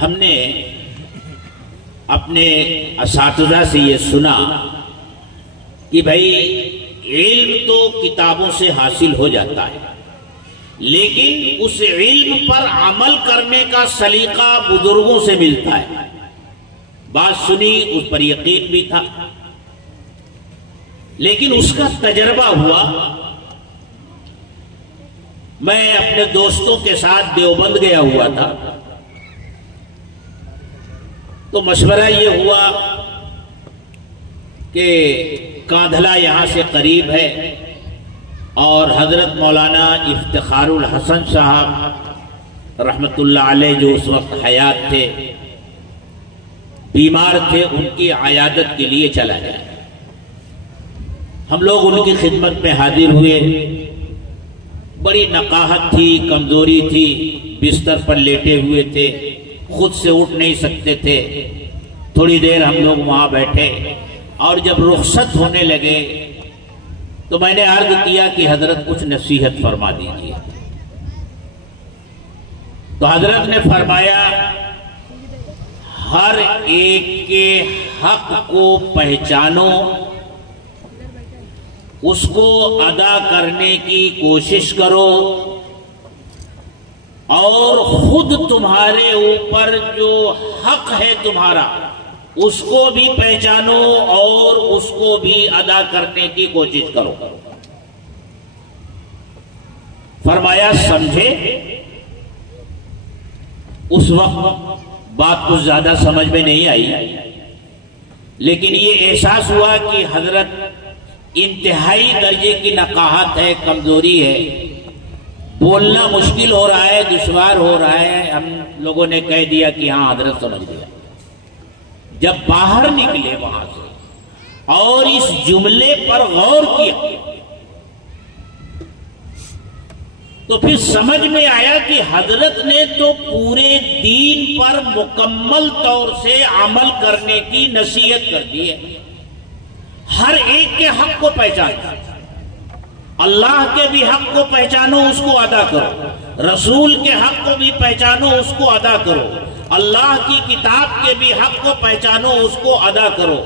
ہم نے اپنے اساتذہ سے یہ سنا کہ بھائی علم تو کتابوں سے حاصل ہو جاتا ہے، لیکن اس علم پر عمل کرنے کا سلیقہ بزرگوں سے ملتا ہے۔ بات سنی، اس پر یقین بھی تھا، لیکن اس کا تجربہ ہوا۔ میں اپنے دوستوں کے ساتھ دیوبند گیا ہوا تھا، تو مشورہ یہ ہوا کہ کاندھلا یہاں سے قریب ہے، اور حضرت مولانا افتخار الحسن صاحب رحمت اللہ علیہ جو اس وقت حیات تھے، بیمار تھے، ان کی عیادت کے لیے چلا جائے۔ ہم لوگ ان کی خدمت میں حاضر ہوئے۔ بڑی نقاہت تھی، کمزوری تھی، بستر پر لیٹے ہوئے تھے، خود سے اٹھ نہیں سکتے تھے۔ تھوڑی دیر ہم لوگ وہاں بیٹھے، اور جب رخصت ہونے لگے تو میں نے عرض کیا کہ حضرت کچھ نصیحت فرما دیجیے۔ تو حضرت نے فرمایا، ہر ایک کے حق کو پہچانو، اس کو ادا کرنے کی کوشش کرو، اور خود تمہارے اوپر جو حق ہے تمہارا اس کو بھی پہچانو اور اس کو بھی ادا کرنے کی کوشش کرو۔ فرمایا سمجھے؟ اس وقت بات کچھ زیادہ سمجھ میں نہیں آئی، لیکن یہ احساس ہوا کہ حضرت انتہائی درجے کی نقاہت ہے، کمزوری ہے، بولنا مشکل ہو رہا ہے، دشوار ہو رہا ہے۔ ہم لوگوں نے کہہ دیا کہ ہاں حضرت سمجھ گیا۔ جب باہر نکلے وہاں سے اور اس جملے پر غور کیا تو پھر سمجھ میں آیا کہ حضرت نے تو پورے دین پر مکمل طور سے عمل کرنے کی نصیحت کر دی ہے۔ ہر ایک کے حق کو پہچانو، اللہ کے بھی حق کو پہچانو، اس کو ادا کرو، رسول کے حق کو بھی پہچانو، اس کو ادا کرو، اللہ کی کتاب کے بھی حق کو پہچانو، اس کو ادا کرو۔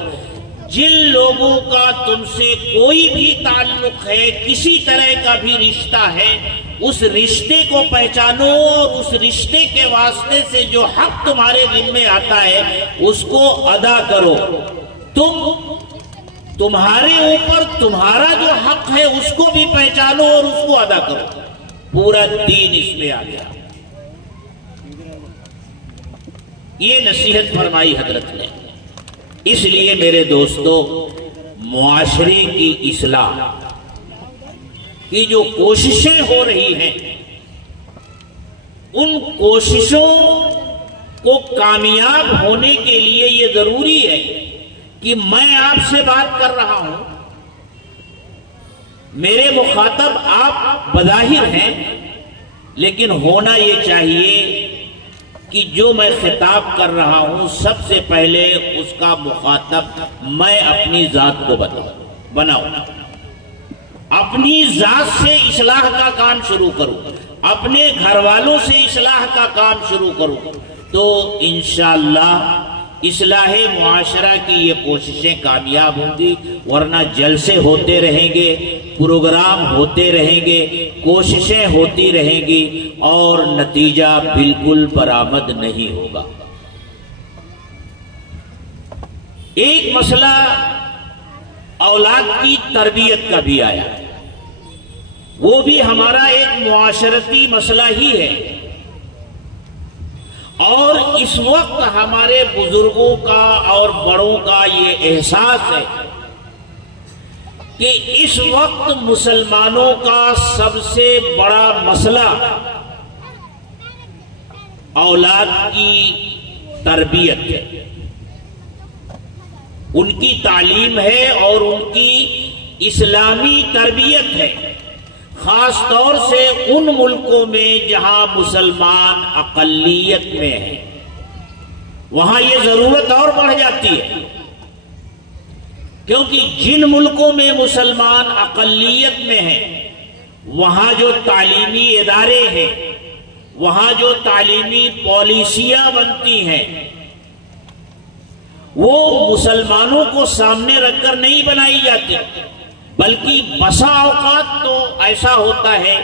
جن لوگوں کا تم سے کوئی بھی تعلق ہے، کسی طرح کا بھی رشتہ ہے، اس رشتے کو پہچانو، اور اس رشتے کے واسطے سے جو حق تمہارے ذمے آتا ہے اس کو ادا کرو۔ تمہارے اوپر تمہارا جو حق ہے اس کو بھی پہچانو اور اس کو ادا کرو۔ پورا دین اس میں آ گیا۔ یہ نصیحت فرمائی حضرت نے۔ اس لیے میرے دوستو، معاشرے کی اصلاح کی جو کوششیں ہو رہی ہیں، ان کوششوں کو کامیاب ہونے کے لیے یہ ضروری ہے کہ میں آپ سے بات کر رہا ہوں، میرے مخاطب آپ بظاہر ہیں، لیکن ہونا یہ چاہیے کہ جو میں خطاب کر رہا ہوں سب سے پہلے اس کا مخاطب میں اپنی ذات کو بناؤں، اپنی ذات سے اصلاح کا کام شروع کروں، اپنے گھر والوں سے اصلاح کا کام شروع کروں، تو انشاءاللہ اصلاح معاشرہ کی یہ کوششیں کامیاب ہوں گی۔ ورنہ جلسے ہوتے رہیں گے، پروگرام ہوتے رہیں گے، کوششیں ہوتی رہیں گی، اور نتیجہ بالکل برآمد نہیں ہوگا۔ ایک مسئلہ اولاد کی تربیت کا بھی آیا، وہ بھی ہمارا ایک معاشرتی مسئلہ ہی ہے، اور اس وقت ہمارے بزرگوں کا اور بڑوں کا یہ احساس ہے کہ اس وقت مسلمانوں کا سب سے بڑا مسئلہ اولاد کی تربیت ہے، ان کی تعلیم ہے اور ان کی اسلامی تربیت ہے، خاص طور سے ان ملکوں میں جہاں مسلمان اقلیت میں ہیں، وہاں یہ ضرورت اور بڑھ جاتی ہے، کیونکہ جن ملکوں میں مسلمان اقلیت میں ہیں وہاں جو تعلیمی ادارے ہیں وہاں جو تعلیمی پالیسیاں بنتی ہیں وہ مسلمانوں کو سامنے رکھ کر نہیں بنائی جاتی، بلکہ بسا اوقات تو ایسا ہوتا ہے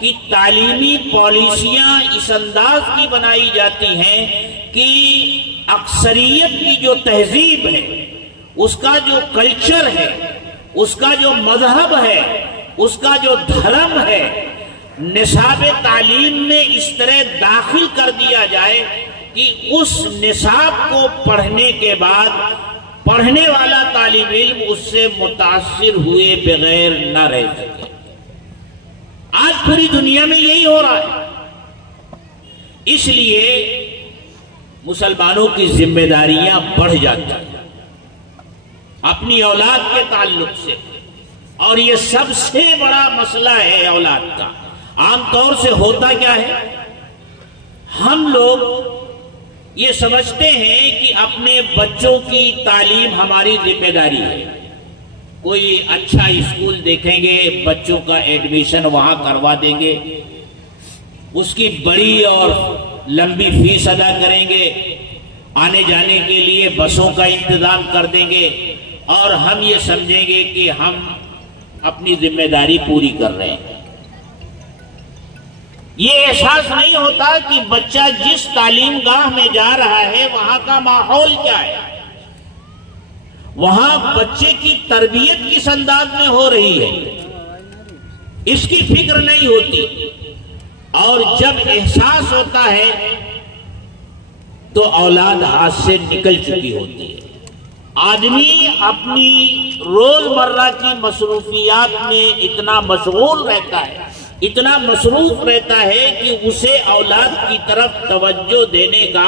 کہ تعلیمی پالیسیاں اس انداز کی بنائی جاتی ہیں کہ اکثریت کی جو تہذیب ہے، اس کا جو کلچر ہے، اس کا جو مذہب ہے، اس کا جو دھرم ہے، نصاب تعلیم میں اس طرح داخل کر دیا جائے کہ اس نصاب کو پڑھنے کے بعد پڑھنے والا طالب علم اس سے متاثر ہوئے بغیر نہ رہ سکے۔ آج پوری دنیا میں یہی ہو رہا ہے، اس لیے مسلمانوں کی ذمہ داریاں بڑھ جاتی ہیں اپنی اولاد کے تعلق سے، اور یہ سب سے بڑا مسئلہ ہے اولاد کا۔ عام طور سے ہوتا کیا ہے، ہم لوگ یہ سمجھتے ہیں کہ اپنے بچوں کی تعلیم ہماری ذمہ داری ہے، کوئی اچھا اسکول دیکھیں گے، بچوں کا ایڈمیشن وہاں کروا دیں گے، اس کی بڑی اور لمبی فیس ادا کریں گے، آنے جانے کے لیے بسوں کا انتظام کر دیں گے، اور ہم یہ سمجھیں گے کہ ہم اپنی ذمہ داری پوری کر رہے ہیں۔ یہ احساس نہیں ہوتا کہ بچہ جس تعلیم گاہ میں جا رہا ہے وہاں کا ماحول کیا ہے، وہاں بچے کی تربیت کس انداز میں ہو رہی ہے، اس کی فکر نہیں ہوتی، اور جب احساس ہوتا ہے تو اولاد ہاتھ سے نکل چکی ہوتی ہے۔ آدمی اپنی روزمرہ کی مصروفیات میں اتنا مشغول رہتا ہے، اتنا مصروف رہتا ہے کہ اسے اولاد کی طرف توجہ دینے کا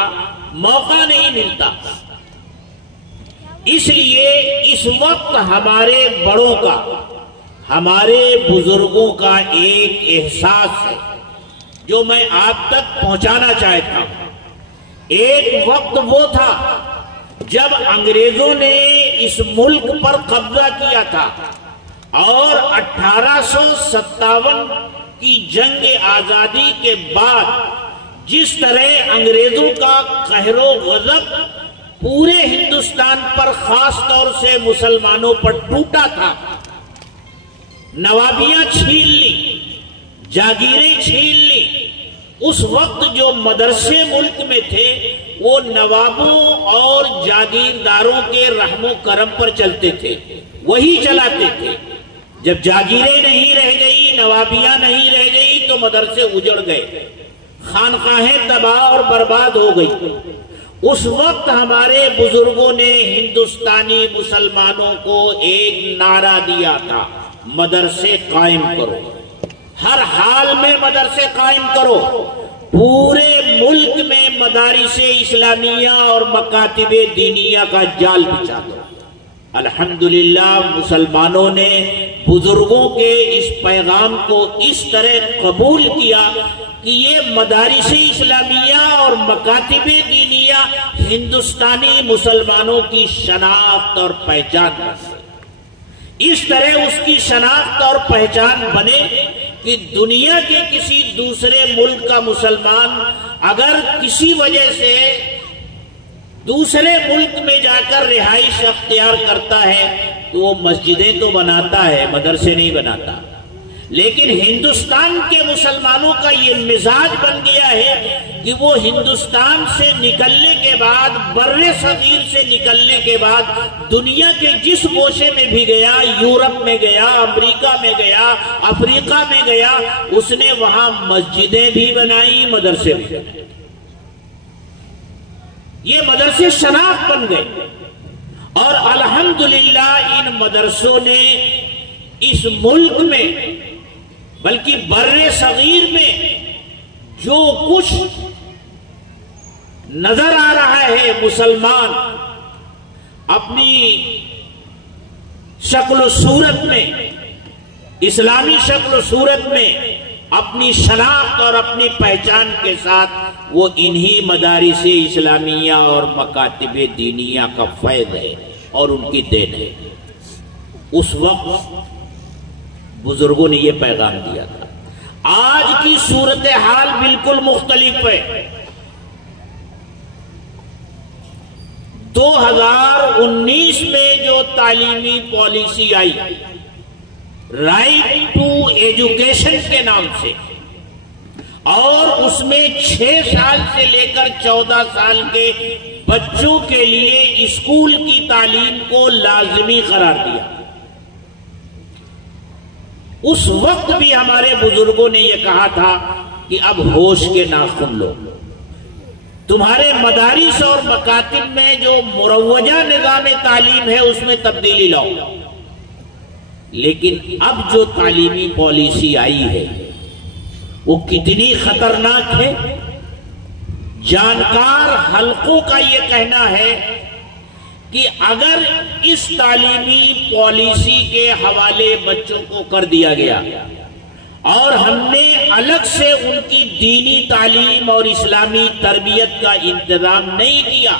موقع نہیں ملتا۔ اس لیے اس وقت ہمارے بڑوں کا، ہمارے بزرگوں کا ایک احساس ہے جو میں آپ تک پہنچانا چاہتا ہوں۔ ایک وقت وہ تھا جب انگریزوں نے اس ملک پر قبضہ کیا تھا، اور 1857 کی جنگ آزادی کے بعد جس طرح انگریزوں کا قہر و غضب پورے ہندوستان پر خاص طور سے مسلمانوں پر ٹوٹا تھا، نوابیاں چھین لی، جاگیریں چھین لی، اس وقت جو مدرسے ملک میں تھے وہ نوابوں اور جاگیرداروں کے رحم و کرم پر چلتے تھے، وہی چلاتے تھے۔ جب جاگیریں نہیں رہ گئی، نوابیاں نہیں رہ گئی، تو مدرسے اجڑ گئے، خانقاہیں تباہ اور برباد ہو گئی۔ اس وقت ہمارے بزرگوں نے ہندوستانی مسلمانوں کو ایک نعرہ دیا تھا، مدرسے قائم کرو، ہر حال میں مدرسے قائم کرو، پورے ملک میں مدارس اسلامیہ اور مکاتب دینیہ کا جال بچھا دو۔ الحمدللہ مسلمانوں نے بزرگوں کے اس پیغام کو اس طرح قبول کیا کہ یہ مدارس اسلامیہ اور مکاتب دینیہ ہندوستانی مسلمانوں کی شناخت اور پہچان بنے۔ اس طرح اس کی شناخت اور پہچان بنے کہ دنیا کے کسی دوسرے ملک کا مسلمان اگر کسی وجہ سے دوسرے ملک میں جا کر رہائش اختیار کرتا ہے تو وہ مسجدیں تو بناتا ہے، مدرسے نہیں بناتا، لیکن ہندوستان کے مسلمانوں کا یہ مزاج بن گیا ہے کہ وہ ہندوستان سے نکلنے کے بعد، بر صغیر سے نکلنے کے بعد دنیا کے جس گوشے میں بھی گیا، یورپ میں گیا، امریکہ میں گیا، افریقہ میں گیا، اس نے وہاں مسجدیں بھی بنائی، مدرسے بھی بنائے۔ یہ مدرسے شناخت بن گئے، اور الحمدللہ ان مدرسوں نے اس ملک میں بلکہ بر صغیر میں جو کچھ نظر آ رہا ہے مسلمان اپنی شکل و صورت میں، اسلامی شکل و صورت میں اپنی شناخت اور اپنی پہچان کے ساتھ، وہ انہی مدارس اسلامیہ اور مکاتب دینیہ کا فیض ہے اور ان کی دین ہے۔ اس وقت بزرگوں نے یہ پیغام دیا تھا۔ آج کی صورتحال بالکل مختلف ہے۔ 2019 میں جو تعلیمی پالیسی آئی رائٹ ٹو ایجوکیشن کے نام سے، اور اس میں 6 سال سے لے کر 14 سال کے بچوں کے لیے اسکول کی تعلیم کو لازمی قرار دیا۔ اس وقت بھی ہمارے بزرگوں نے یہ کہا تھا کہ اب ہوش کے ناخن لو، تمہارے مدارس اور مکاتب میں جو مروجہ نظام تعلیم ہے اس میں تبدیلی لاؤ۔ لیکن اب جو تعلیمی پالیسی آئی ہے وہ کتنی خطرناک ہے۔ جانکار حلقوں کا یہ کہنا ہے کہ اگر اس تعلیمی پالیسی کے حوالے بچوں کو کر دیا گیا اور ہم نے الگ سے ان کی دینی تعلیم اور اسلامی تربیت کا انتظام نہیں کیا،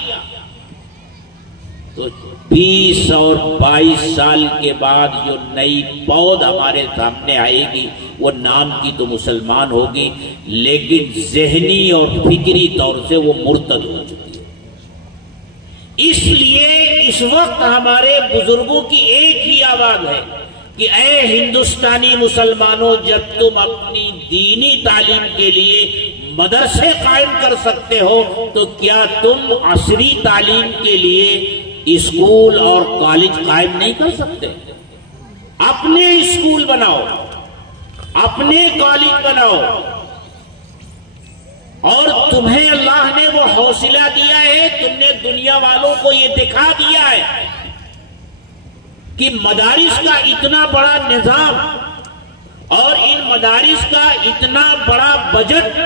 تو 20 اور 22 سال کے بعد جو نئی پود ہمارے سامنے آئے گی وہ نام کی تو مسلمان ہوگی لیکن ذہنی اور فکری طور سے وہ مرتد ہو چکی ہے۔ اس لیے اس وقت ہمارے بزرگوں کی ایک ہی آواز ہے کہ اے ہندوستانی مسلمانوں، جب تم اپنی دینی تعلیم کے لیے مدرسے قائم کر سکتے ہو تو کیا تم عصری تعلیم کے لیے اسکول اور کالج قائم نہیں کر سکتے؟ اپنے اسکول بناؤ، اپنے کالج بناؤ، اور تمہیں اللہ نے وہ حوصلہ دیا ہے، تم نے دنیا والوں کو یہ دکھا دیا ہے کہ مدارس کا اتنا بڑا نظام اور ان مدارس کا اتنا بڑا بجٹ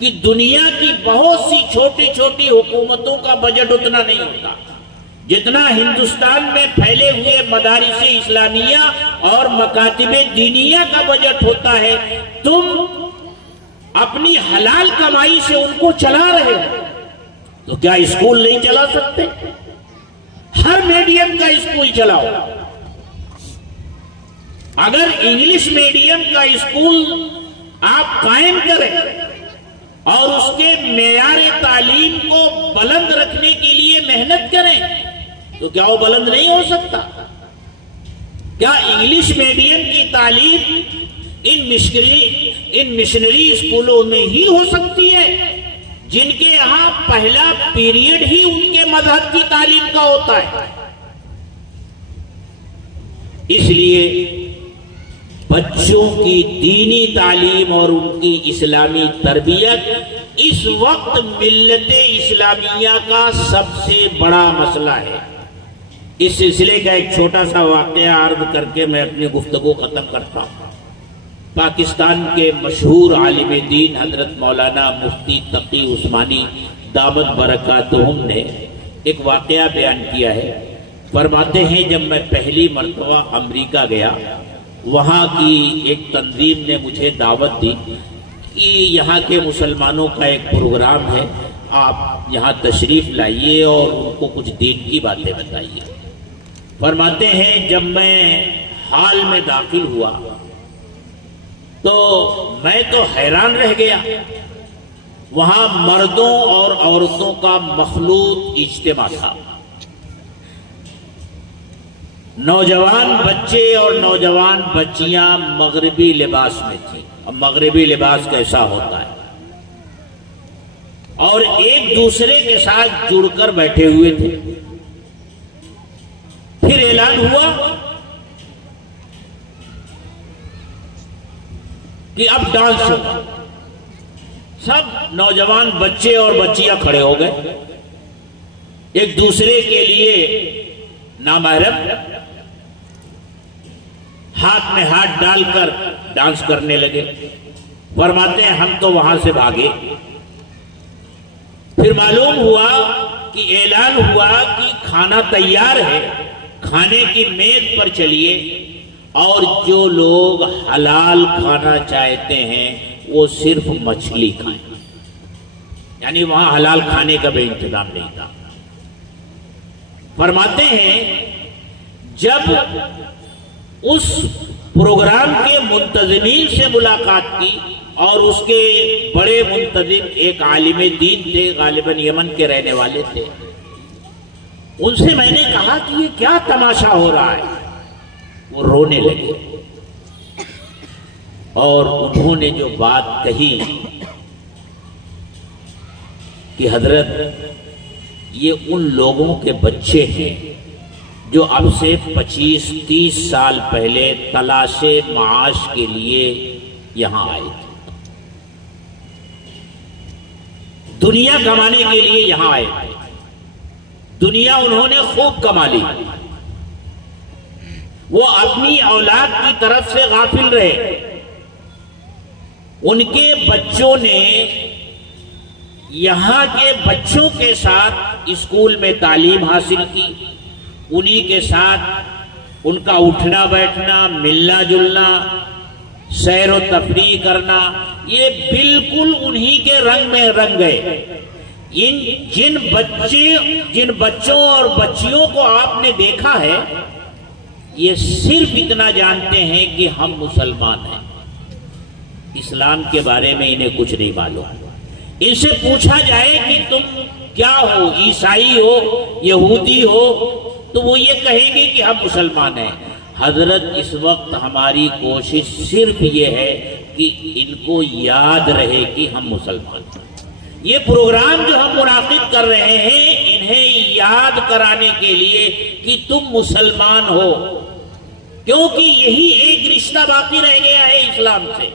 کہ دنیا کی بہت سی چھوٹی چھوٹی حکومتوں کا بجٹ اتنا نہیں ہوتا جتنا ہندوستان میں پھیلے ہوئے مدارس اسلامیہ اور مکاتب دینیہ کا بجٹ ہوتا ہے۔ تم اپنی حلال کمائی سے ان کو چلا رہے ہو تو کیا اسکول نہیں چلا سکتے؟ ہر میڈیم کا اسکول چلاؤ۔ اگر انگلش میڈیم کا اسکول آپ قائم کریں اور اس کے معیار تعلیم کو بلند رکھنے کے لیے محنت کریں تو کیا وہ بلند نہیں ہو سکتا؟ کیا انگلش میڈیم کی تعلیم ان مشنری اسکولوں میں ہی ہو سکتی ہے جن کے یہاں پہلا پیریڈ ہی ان کے مذہب کی تعلیم کا ہوتا ہے؟ اس لیے بچوں کی دینی تعلیم اور ان کی اسلامی تربیت اس وقت ملت اسلامیہ کا سب سے بڑا مسئلہ ہے۔ اس سلسلے کا ایک چھوٹا سا واقعہ عرض کر کے میں اپنی گفتگو ختم کرتا ہوں۔ پاکستان کے مشہور عالم دین حضرت مولانا مفتی تقی عثمانی دامت برکاتہم نے ایک واقعہ بیان کیا ہے۔ فرماتے ہیں جب میں پہلی مرتبہ امریکہ گیا، وہاں کی ایک تنظیم نے مجھے دعوت دی کہ یہاں کے مسلمانوں کا ایک پروگرام ہے، آپ یہاں تشریف لائیے اور ان کو کچھ دین کی باتیں بتائیے۔ فرماتے ہیں جب میں ہال میں داخل ہوا تو میں تو حیران رہ گیا۔ وہاں مردوں اور عورتوں کا مخلوط اجتماع تھا۔ نوجوان بچے اور نوجوان بچیاں مغربی لباس میں تھیں، اور مغربی لباس کیسا ہوتا ہے، اور ایک دوسرے کے ساتھ جڑ کر بیٹھے ہوئے تھے۔ پھر اعلان ہوا کہ اب ڈانس ہوگا۔ سب نوجوان بچے اور بچیاں کھڑے ہو گئے، ایک دوسرے کے لیے نامحرم ہاتھ میں ہاتھ ڈال کر ڈانس کرنے لگے۔ فرماتے ہیں ہم تو وہاں سے بھاگے۔ پھر معلوم ہوا کہ اعلان ہوا کہ کھانا تیار ہے، کھانے کی میز پر چلیے، اور جو لوگ حلال کھانا چاہتے ہیں وہ صرف مچھلی کھائیں، یعنی وہاں حلال کھانے کا بھی انتظام نہیں تھا۔ فرماتے ہیں جب اس پروگرام کے منتظمین سے ملاقات کی اور اس کے بڑے منتظم ایک عالم دین تھے، غالباً یمن کے رہنے والے تھے. ان سے میں نے کہا کہ یہ کیا تماشا ہو رہا ہے؟ وہ رونے لگے اور انہوں نے جو بات کہی کہ حضرت یہ ان لوگوں کے بچے ہیں جو اب سے 25-30 سال پہلے تلاش معاش کے لیے یہاں آئے تھے، دنیا کمانے کے لیے یہاں آئے تھے. دنیا انہوں نے خوب کما لی، وہ اپنی اولاد کی طرف سے غافل رہے. ان کے بچوں نے یہاں کے بچوں کے ساتھ اسکول میں تعلیم حاصل کی، انہی کے ساتھ ان کا اٹھنا بیٹھنا، ملنا جلنا، سیر و تفریح کرنا، یہ بالکل انہی کے رنگ میں رنگ گئے. جن بچوں اور بچیوں کو آپ نے دیکھا ہے، یہ صرف اتنا جانتے ہیں کہ ہم مسلمان ہیں، اسلام کے بارے میں انہیں کچھ نہیں معلوم. ان سے پوچھا جائے کہ تم کیا ہو، عیسائی ہو، یہودی ہو، تو وہ یہ کہیں گے کہ ہم مسلمان ہیں. حضرت اس وقت ہماری کوشش صرف یہ ہے کہ ان کو یاد رہے کہ ہم مسلمان ہیں. یہ پروگرام جو ہم منعقد کر رہے ہیں، انہیں یاد کرانے کے لیے کہ تم مسلمان ہو، کیونکہ یہی ایک رشتہ باقی رہ گیا ہے اسلام سے.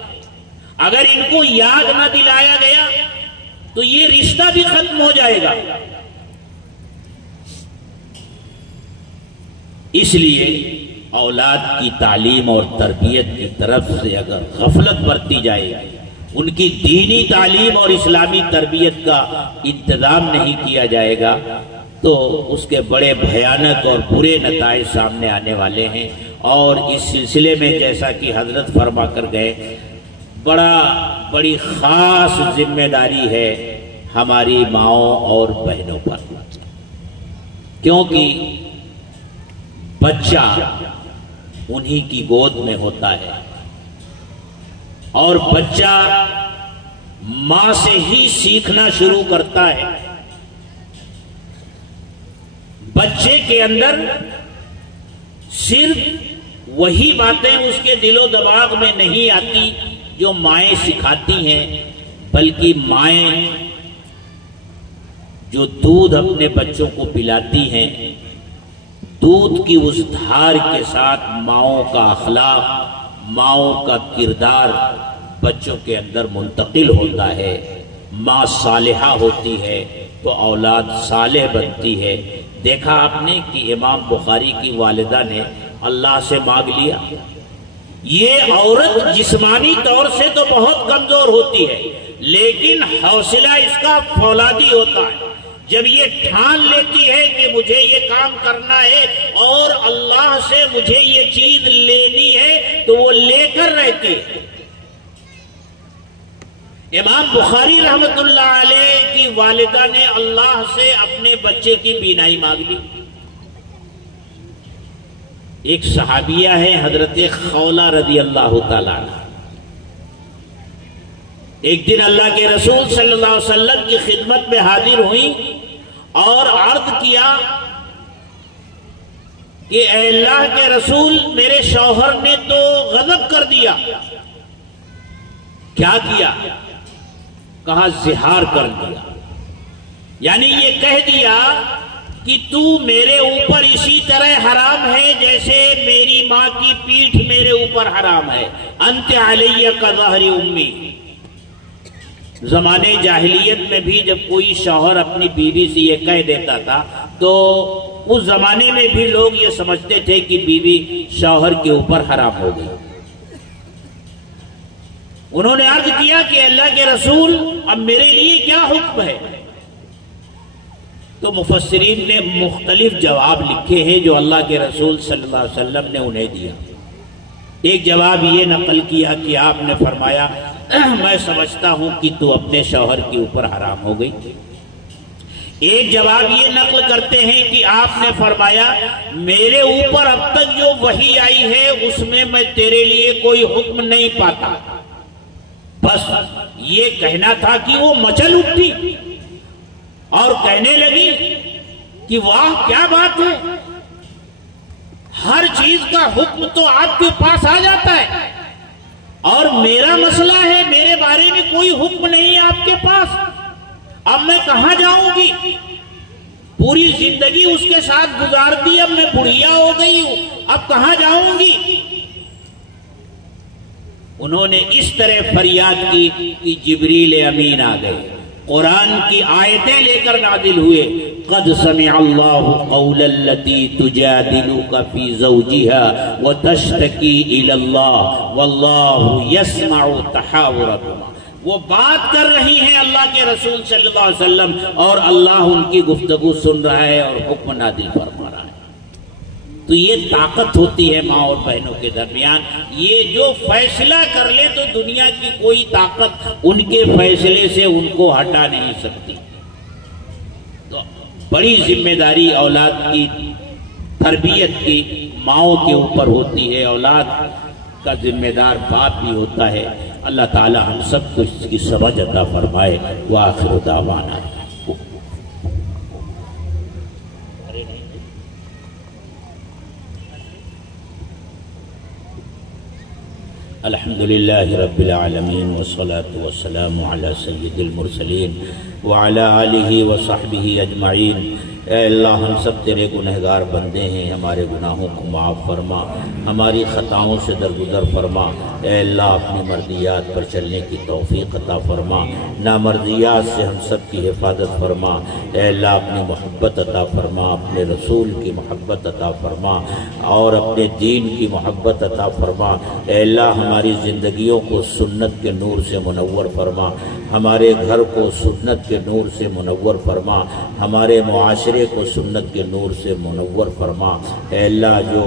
اگر ان کو یاد نہ دلایا گیا تو یہ رشتہ بھی ختم ہو جائے گا. اس لیے اولاد کی تعلیم اور تربیت کی طرف سے اگر غفلت برتی جائے، ان کی دینی تعلیم اور اسلامی تربیت کا انتظام نہیں کیا جائے گا، تو اس کے بڑے بھیانک اور برے نتائج سامنے آنے والے ہیں. اور اس سلسلے میں جیسا کہ حضرت فرما کر گئے، بڑی خاص ذمہ داری ہے ہماری ماؤں اور بہنوں پر، کیونکہ بچہ انہی کی گود میں ہوتا ہے اور بچہ ماں سے ہی سیکھنا شروع کرتا ہے. بچے کے اندر صرف وہی باتیں اس کے دل و دماغ میں نہیں آتی جو مائیں سکھاتی ہیں، بلکہ مائیں جو دودھ اپنے بچوں کو پلاتی ہیں، دودھ کی اس دھار کے ساتھ ماؤں کا اخلاق، ماؤں کا کردار بچوں کے اندر منتقل ہوتا ہے. ماں صالحہ ہوتی ہے تو اولاد صالح بنتی ہے. دیکھا آپ نے کہ امام بخاری کی والدہ نے اللہ سے مانگ لیا. یہ عورت جسمانی طور سے تو بہت کمزور ہوتی ہے، لیکن حوصلہ اس کا فولادی ہوتا ہے. جب یہ ٹھان لیتی ہے کہ مجھے یہ کام کرنا ہے اور اللہ سے مجھے یہ چیز لینی ہے تو وہ لے کر رہتی ہے. امام بخاری رحمت اللہ علیہ کی والدہ نے اللہ سے اپنے بچے کی بینائی مانگ لی. ایک صحابیہ ہے حضرت خولہ رضی اللہ تعالیٰ عنہ. ایک دن اللہ کے رسول صلی اللہ علیہ وسلم کی خدمت میں حاضر ہوئی اور عرض کیا کہ اے اللہ کے رسول، میرے شوہر نے تو غضب کر دیا. کیا کیا؟ کہا زہار کر دیا، یعنی یہ کہہ دیا کہ تو میرے اوپر اسی طرح حرام ہے جیسے میری ماں کی پیٹھ میرے اوپر حرام ہے. انت علیہ کا ظہر امی. زمانے جاہلیت میں بھی جب کوئی شوہر اپنی بیوی سے یہ کہہ دیتا تھا تو اس زمانے میں بھی لوگ یہ سمجھتے تھے کہ بیوی شوہر کے اوپر حرام ہو گئی. انہوں نے عرض کیا کہ اللہ کے رسول، اب میرے لیے کیا حکم ہے؟ تو مفسرین نے مختلف جواب لکھے ہیں جو اللہ کے رسول صلی اللہ علیہ وسلم نے انہیں دیا. ایک جواب یہ نقل کیا کہ آپ نے فرمایا، میں سمجھتا ہوں کہ تو اپنے شوہر کے اوپر حرام ہو گئی. ایک جواب یہ نقل کرتے ہیں کہ آپ نے فرمایا میرے اوپر اب تک جو وحی آئی ہے اس میں میں تیرے لیے کوئی حکم نہیں پاتا. بس یہ کہنا تھا کہ وہ مچل اٹھی اور کہنے لگی کہ واہ کیا بات ہے، ہر چیز کا حکم تو آپ کے پاس آ جاتا ہے اور میرا مسئلہ ہے، میرے بارے میں کوئی حکم نہیں ہے آپ کے پاس. اب میں کہاں جاؤں گی؟ پوری زندگی اس کے ساتھ گزار دی، اب میں بڑھیا ہو گئی ہوں، اب کہاں جاؤں گی؟ انہوں نے اس طرح فریاد کی کہ جبریل امین آ گئے، قرآن کی آیتیں لے کر نازل ہوئے. قد سمع اللہ قول التی تجادلک فی زوجها وتشتکی الی اللہ واللہ یسمع تحاورکما. وہ بات کر رہی ہیں اللہ کے رسول صلی اللہ علیہ وسلم اور اللہ ان کی گفتگو سن رہا ہے اور حکم نازل فرما رہا ہے. تو یہ طاقت ہوتی ہے ماں اور بہنوں کے درمیان. یہ جو فیصلہ کر لے تو دنیا کی کوئی طاقت ان کے فیصلے سے ان کو ہٹا نہیں سکتی. تو بڑی ذمہ داری اولاد کی تربیت کی ماؤں کے اوپر ہوتی ہے، اولاد کا ذمہ دار باپ بھی ہوتا ہے. اللہ تعالی ہم سب کو اس کی سمجھ عطا فرمائے. وآخر دعوانا الحمدللہ رب العالمین والصلاة والسلام علی سید المرسلین وعلی آلہ وصحبہ اجمعین. اے اللہ ہم سب تیرے گنہگار بندے ہیں، ہمارے گناہوں کو معاف فرما، ہماری خطاؤں سے درگزر فرما. اے اللہ اپنی مرضیات پر چلنے کی توفیق عطا فرما، نامرضیات سے ہم سب کی حفاظت فرما. اے اللہ اپنی محبت عطا فرما، اپنے رسول کی محبت عطا فرما اور اپنے دین کی محبت عطا فرما. اے اللہ ہماری زندگیوں کو سنت کے نور سے منور فرما، ہمارے گھر کو سنت کے نور سے منور فرما، ہمارے معاشرے کو سنت کے نور سے منور فرما. اے اللہ جو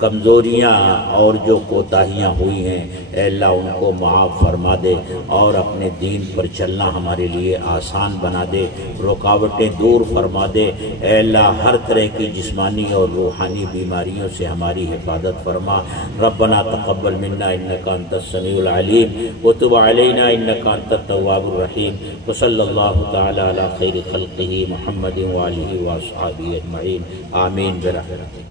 کمزوریاں اور جو کوتاہیاں ہوئی ہیں اے اللہ ان کو معاف فرما دے اور اپنے دین پر چلنا ہمارے لیے آسان بنا دے، رکاوٹیں دور فرما دے. اے اللہ ہر طرح کی جسمانی اور روحانی بیماریوں سے ہماری حفاظت فرما. ربنا تقبل منا انک انت السمیع العلیم وتب علینا انک انت التواب الرحیم. وصلی اللہ تعالی علی خیر خلقہ محمد وآلہ واصحابہ اجمعین. آمین برحمتک.